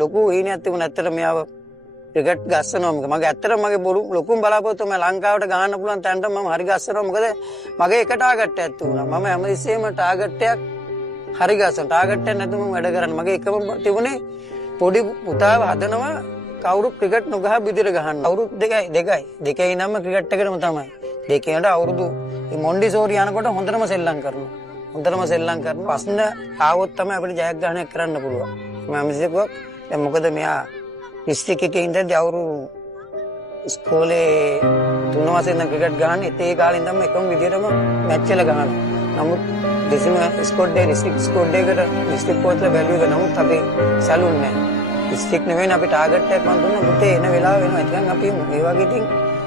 ලොකු හීනයක් තිබුණා. ඇත්තට මෙයාව ක්‍රිකට් ගස්සනවා. මගේ ඇත්තටම මගේ ලොකුම බලාපොරොත්තුව මම ලංකාවට ගහන්න පුළුවන් තැනට මම හරි ගස්සනවා. මොකද මගේ එක ටාගට් එකක් තිබුණා. මම හැමතිස්සෙම ටාගට් එකක් හරි ගස්සන. ටාගට් එකක් නැතුව මම වැඩ කරන්නේ. මගේ එකම තිබුණේ පොඩි පුතාව හදනවා කවුරු ක්‍රිකට් නොගහ බිදිර ගහන්න. අවුරුදු දෙකයි නම ක්‍රිකට් එකටම තමයි. දෙකේට අවුරුදු මොන්ඩිසෝරි යනකොට හොඳටම සෙල්ලම් කරනවා. හොඳටම සෙල්ලම් කරනවා. ප්‍රශ්න ආවොත් තමයි අපිට ජයග්‍රහණයක් කරන්න පුළුවන්. මම මිසකුවක් දැන් මොකද මෙයා ඩිස්ට්‍රික්ට් එකේ ඉඳන් අවුරුදු ඉස්කෝලේ 3 වසරේ ඉඳන් ක්‍රිකට් ගහන්නේ. ඒ කාලේ ඉඳන්ම එකම විදියටම මැච් වල ගහනවා. නමුත් දෙසිම ස්කෝඩ් එකේ ඩිස්ට්‍රික්ට් ස්කෝඩ් එකකට ඩිස්ට්‍රික්ට් කෝච්ලා වැලියු එක නමුත් අපි සැලුන්නේ නැහැ. ඩිස්ට්‍රික්ට් නෙවෙයි අපි ටාගට් එකක් මම දුන්නා. පුතේ එන වෙලාව වෙනවා. ඉතින් අපි මේ වගේ ඉතින්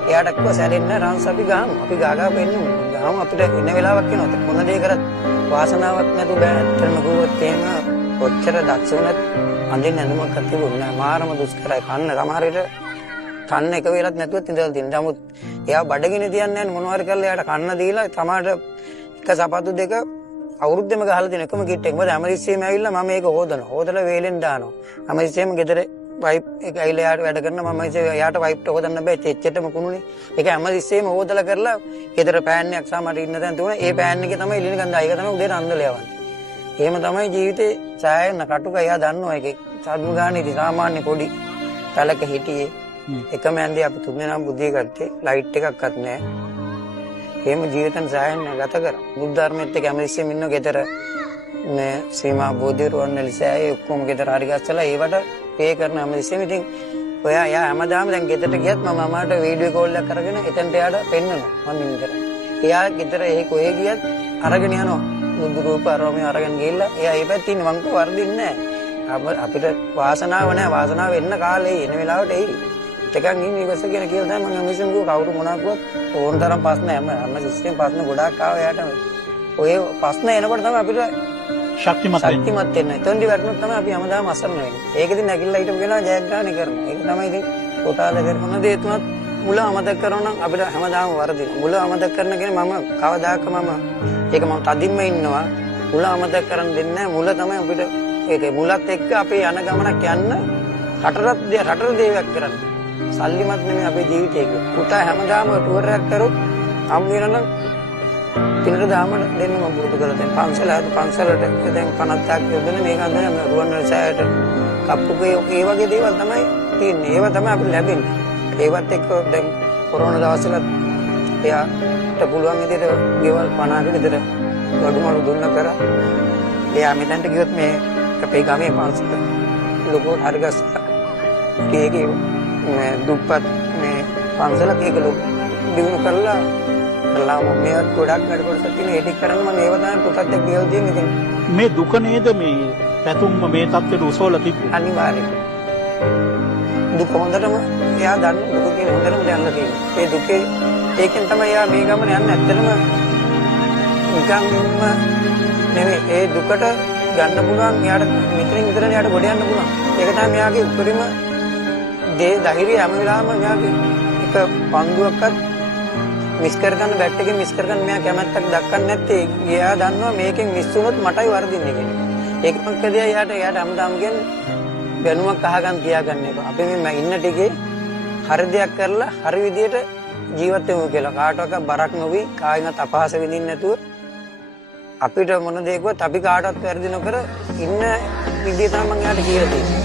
එයාට කිව්වා සැලෙන්න රන්ස් අපි ගහමු. අපි ගාගා පෙන්නමු. ගහමු අපිට එන වෙලාවක් එනවා. මොන දේ කරත් වාසනාවක් නැතු බෑ. ඇත්තටම කිව්වොත් එහෙම ඔච්චර දක්ෂ වුණත් අඳින්න නමුත් තිබුණේ නැහැ. මාරම දුෂ්කරයි. කන්න සමහර විට කන්න එක වෙලක් නැතුවත් ඉඳලා තියෙනවා. නමුත් එයා බඩගිනි තියන්නේ නැහැ. මොනවා හරි කරලා එයාට කන්න දීලා තමාට එක සපත්තු දෙක අවුරුද්දෙම ගහලා තියෙන එකම කිට් එක. මොකද හැමතිස්සෙම ඇවිල්ලා මම මේක හොදලා වේලෙන් දානවා. හැමතිස්සෙම ගෙදර වයිප් එක ඇවිල්ලා යාට වැඩ කරනවා. මම යාට වයිප්ට හොදන්න බෑ. චෙච්චෙටම කුණුනේ. ඒක හැමතිස්සෙම හොදලා කරලා ගෙදර පෑන් එකක් සාමාට ඉන්න තැන තුන ඒ පෑන් එකේ තමයි එළින ගඳා. ඒක තමයි උදේ රන්දල යවන්නේ. එහෙම තමයි ජීවිතේ සෑහෙන කටුක එයා දන්නවා. ඒකේ සාදු ගානේදී සාමාන්‍ය පොඩි තලක හිටියේ. එකම ඇඳේ අපි තුන් දෙනාම බුද්ධිය ගත්තේ. ලයිට් එකක්වත් නැහැ. එහෙම ජීවිතන් සෑහෙන ගත කරා. බුද්ධ ධර්මෙත් එක්ක හැමතිස්සෙම ඉන්න ගෙදර මේ සීමා බෝධි රුවන්වැලිසෑය ඔක්කොම ගෙදර හරි ගස්සලා ඒවට පේ කරන හැමතිස්සෙම ඉතින් ඔයා හැමදාම දැන් ගෙදරට ගියත් මම අමාට වීඩියෝ කෝල් එකක් කරගෙන එතනට එයාට පෙන්නනවා මම ඉන්න. එයා ගෙදර කොහේ ගියත් අරගෙන යනවා. බුදු රූප අරෝමේ අරගෙන ගිහිල්ලා එයා ඒ පැත්තේ ඉන්න මං කෝ වර්ධින්නේ නැහැ. අපිට වාසනාව නැහැ. වාසනාව එන්න කාලේ එන වෙලාවට එයි. එකන් ඉන්නේ ඉවස කියන කියලා තමයි මම මිසම් කිව්ව කවුරු මොනවාක්වත් ඕන තරම් ප්‍රශ්න හැම සිස්ටම් ප්‍රශ්න ගොඩාක් ආවා එයාට. ඔය ප්‍රශ්න එනකොට තමයි අපිට ශක්තිමත් වෙන්නේ. එතෙන්දි වැටුනොත් තමයි අපි හැමදාම අසරණ වෙන්නේ. ඒකෙදි නැගිටලා හිටපු කෙනා ජයග්‍රහණය කරනවා. ඒක තමයි ඉතින් කොටාද කරන දේ තුනත් මුල අමතක කරනවා නම් අපිට හැමදාම වරදිනවා. මුල අමතක කරන කෙනා මම කවදාක ඒක මම තදින්ම ඉන්නවා. මුල අමතක කරන්න දෙන්නේ නැහැ. මුල තමයි අපිට ඒකේ මුලත් එක්ක අපේ යන ගමනක් යන්න රටට දේවයක් කරන්න. සල්ලිමත් නෙමෙයි අපේ ජීවිතේ. පුතා හැමදාම ටුවර් එකක් කරොත් හම් වෙනනම් පිනට දාමන දෙන්න මම පුරුදු කරලා තියෙනවා. පන්සලට දැන් 50ක් යොදන මේක අඳන රුවන්වැලිසෑයට කප්පුකේ ඒ වගේ දේවල් තමයි තියෙන්නේ. ඒව තමයි අපිට ලැබෙන්නේ. ඒවත් එක්ක දැන් කොරෝනා දවස්වල එයාට පුළුවන් විදිහට ගෙවල් 50කට විතර වඩුමඩු දුන්න කරා. එයා මෙතනට ගියොත් මේ අපේ ගමේ පන්සල ලොකු හරිගස්සලා ඒකේ මේ දුප්පත් මේ පන්සලක් ඒක ලොකු දිනු කරලා මේවත් ගොඩක් වැඩ කොටසක් තියෙන ඒ ටික කරන්න මම ඒව තමයි පුතත් එක්ක ගෙවල් දෙන්නේ. මේ දුක නේද මේ පැතුම්ම මේ තත්ත්වෙට උසවලා තිබ්බේ. අනිවාර්යයෙන් දුක හොඳටම එයා දන්න දුක කියන හොඳටම දැනලා තියෙනවා. ඒ දුකේ ඒකෙන් තමයි එයා මේ ගමන යන්නේ. ඇත්තටම නිකම්ම නෙවෙයි ඒ දුකට ගන්න පුළුවන් එයාට මෙතනින් විතරනේ එයාට ගොඩ යන්න පුළුවන්. ඒක තමයි මෙයාගේ උපරිම ධෛර්යය හැම වෙලාවෙම මෙයාගේ එක පන්දුවක්වත් මිස් කරගන්න බැට් එකෙන් මිස් කරගන්න මෙයා කැමැත්තක් දක්වන්නේ නැත්තේ. එයා දන්නවා මේකෙන් මිස් වුණොත් මටයි වරදින්නේ කියලා. ඒක මොකද එයාට හැමදාම කියන්නේ බැනුමක් අහගන්න තියාගන්න එපා. අපි මේ ඉන්න ටිකේ හරි දෙයක් කරලා හරි විදියට ජීවත් වෙමු කියලා. කාටවත් බරක් නොවි කායිමත් අපහාස විඳින්න නැතුව අපිට මොන දෙයක්වත් අපි කාටවත් වැරදි නොකර ඉන්න විදිය තමයි මම එයාට කියලා තියෙන්නේ.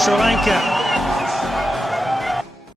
Sri Lanka.